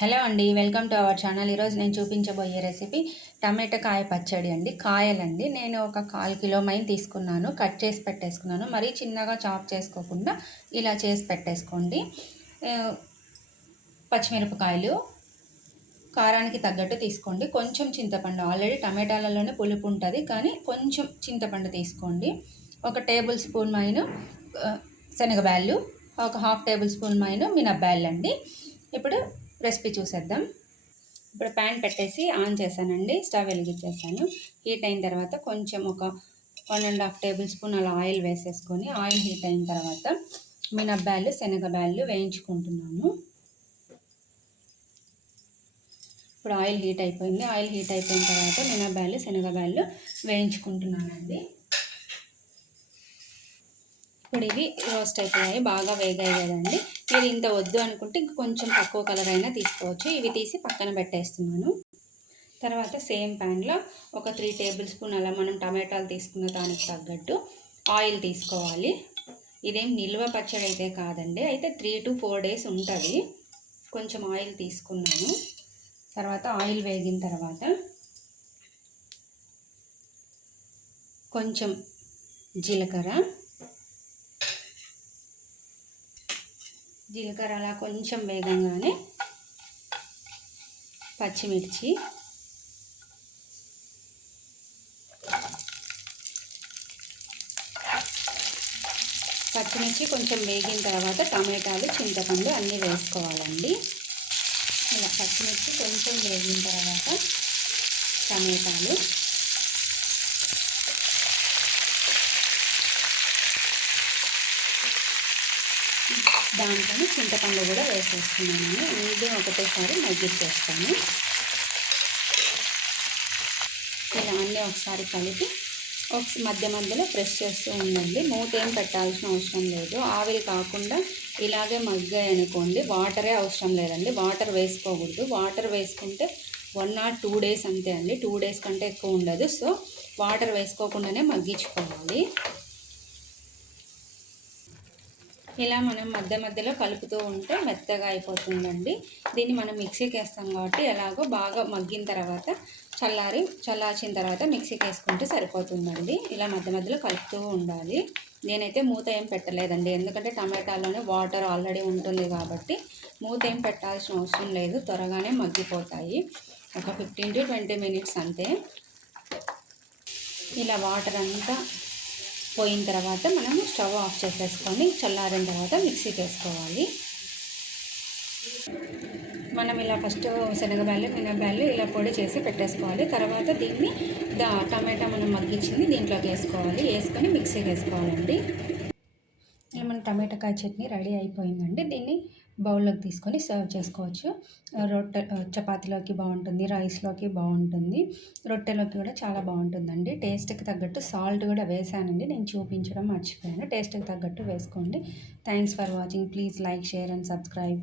Hello అండి, welcome to our channel. ఈరోజు నేను చూపించబోయే రెసిపీ టమాటా కాయ పచ్చడి అండి. కాయలండి, నేను ఒక 1/4 కిలో తీసుకున్నాను. కట్ చేసి పెట్టేసుకున్నాను. మరీ చిన్నగా చాప్ చేసుకోకుండా ఇలా చేసి పెట్టేసుకోండి. పచ్చిమిరపకాయలు కారానికి తగ్గట్టు తీసుకోండి. కొంచెం చింతపండు, ఆల్రెడీ టమాటాలలోనే పులుపు ఉంటుంది, కానీ కొంచెం చింతపండు తీసుకోండి. 1 టేబుల్ స్పూన్ శనగబ్యాళ్ళు, ఒక 1/2 టేబుల్ స్పూన్ మినప్పాలు అండి. ఇప్పుడు రెసిపీ చూసేద్దాం. ఇప్పుడు ప్యాన్ పెట్టేసి ఆన్ చేశానండి. స్టవ్ వెలిగించేసాను. హీట్ అయిన తర్వాత కొంచెం ఒక 1.5 టేబుల్ స్పూన్ అలా ఆయిల్ వేసేసుకొని, ఆయిల్ హీట్ అయిన తర్వాత మినప్పాలు, శనగబ్యాళ్ళు వేయించుకుంటున్నాను. ఇప్పుడు ఆయిల్ హీట్ అయిపోయింది. ఆయిల్ హీట్ అయిపోయిన తర్వాత మినప్పాలు, శనగబ్యాళ్ళు వేయించుకుంటున్నానండి. ఇప్పుడు ఇవి రోస్ట్ అయిపోయాయి, బాగా వేగాయి కదండి. మీరు ఇంత వద్దు అనుకుంటే కొంచెం తక్కువ కలర్ అయినా తీసుకోవచ్చు. ఇవి తీసి పక్కన పెట్టేస్తున్నాను. తర్వాత సేమ్ ప్యాన్లో ఒక 3 టేబుల్ స్పూన్ అలా మనం టమాటాలు తీసుకున్న దానికి తగ్గట్టు ఆయిల్ తీసుకోవాలి. ఇదేం నిల్వ పచ్చడి అయితే కాదండి, అయితే 3 to 4 డేస్ ఉంటుంది. కొంచెం ఆయిల్ తీసుకున్నాను. తర్వాత ఆయిల్ వేగిన తర్వాత కొంచెం జీలకర్ర అలా కొంచెం వేగంగానే పచ్చిమిర్చి, కొంచెం వేగిన తర్వాత టమాటాలు, చింతపండు అన్నీ వేసుకోవాలండి. ఇలా పచ్చిమిర్చి కొంచెం వేగిన తర్వాత టమాటాలు, దాంట్లో చింతపండు కూడా వేసేస్తున్నాను. ఇది ఒకటేసారి మగ్గించేస్తాను. ఇలా అన్నీ ఒకసారి కలిపి మధ్యలో ప్రెస్ చేస్తూ ఉండండి. మూత ఏం పెట్టాల్సిన అవసరం లేదు. ఆవిరి కాకుండా ఇలాగే మగ్గాయి అనుకోండి, వాటరే అవసరం లేదండి. వాటర్ వేసుకోకూడదు. వాటర్ వేసుకుంటే 1 or 2 డేస్ అంతే అండి. 2 డేస్ కంటే ఎక్కువ ఉండదు. సో వాటర్ వేసుకోకుండానే మగ్గించుకోవాలి. ఇలా మనం మధ్యలో కలుపుతూ ఉంటే మెత్తగా అయిపోతుందండి. దీన్ని మనం మిక్సీకి వేస్తాం కాబట్టి ఎలాగో బాగా మగ్గిన తర్వాత చల్లార్చిన తర్వాత మిక్సీకి వేసుకుంటే సరిపోతుందండి. ఇలా మధ్యలో కలుపుతూ ఉండాలి. నేనైతే మూత ఏం పెట్టలేదండి, ఎందుకంటే టమాటాలోనే వాటర్ ఆల్రెడీ ఉంటుంది కాబట్టి మూత ఏం పెట్టాల్సిన అవసరం లేదు. త్వరగానే మగ్గిపోతాయి. ఒక 15 to 20 మినిట్స్ అంతే. ఇలా వాటర్ అంతా పోయిన తర్వాత మనము స్టవ్ ఆఫ్ చేసేసుకొని చల్లారిన తర్వాత మిక్సీకి వేసుకోవాలి. మనం ఇలా ఫస్ట్ శనగబ్యాళ్ళు, మినప్పాలు ఇలా పొడి చేసి పెట్టేసుకోవాలి. తర్వాత దీన్ని టమాటా మనం మగ్గించింది దీంట్లోకి వేసుకోవాలి. వేసుకొని మిక్సీకి వేసుకోవాలండి. ఇలా మన టమాటాకాయ చట్నీ రెడీ అయిపోయిందండి. దీన్ని బౌల్లోకి తీసుకొని సర్వ్ చేసుకోవచ్చు. చపాతీలోకి బాగుంటుంది, రైస్లోకి బాగుంటుంది, రొట్టెలోకి కూడా చాలా బాగుంటుందండి. టేస్ట్కి తగ్గట్టు సాల్ట్ కూడా వేసానండి, నేను చూపించడం మర్చిపోయాను. టేస్ట్కి తగ్గట్టు వేసుకోండి. Thanks for watching. Please like, share and subscribe.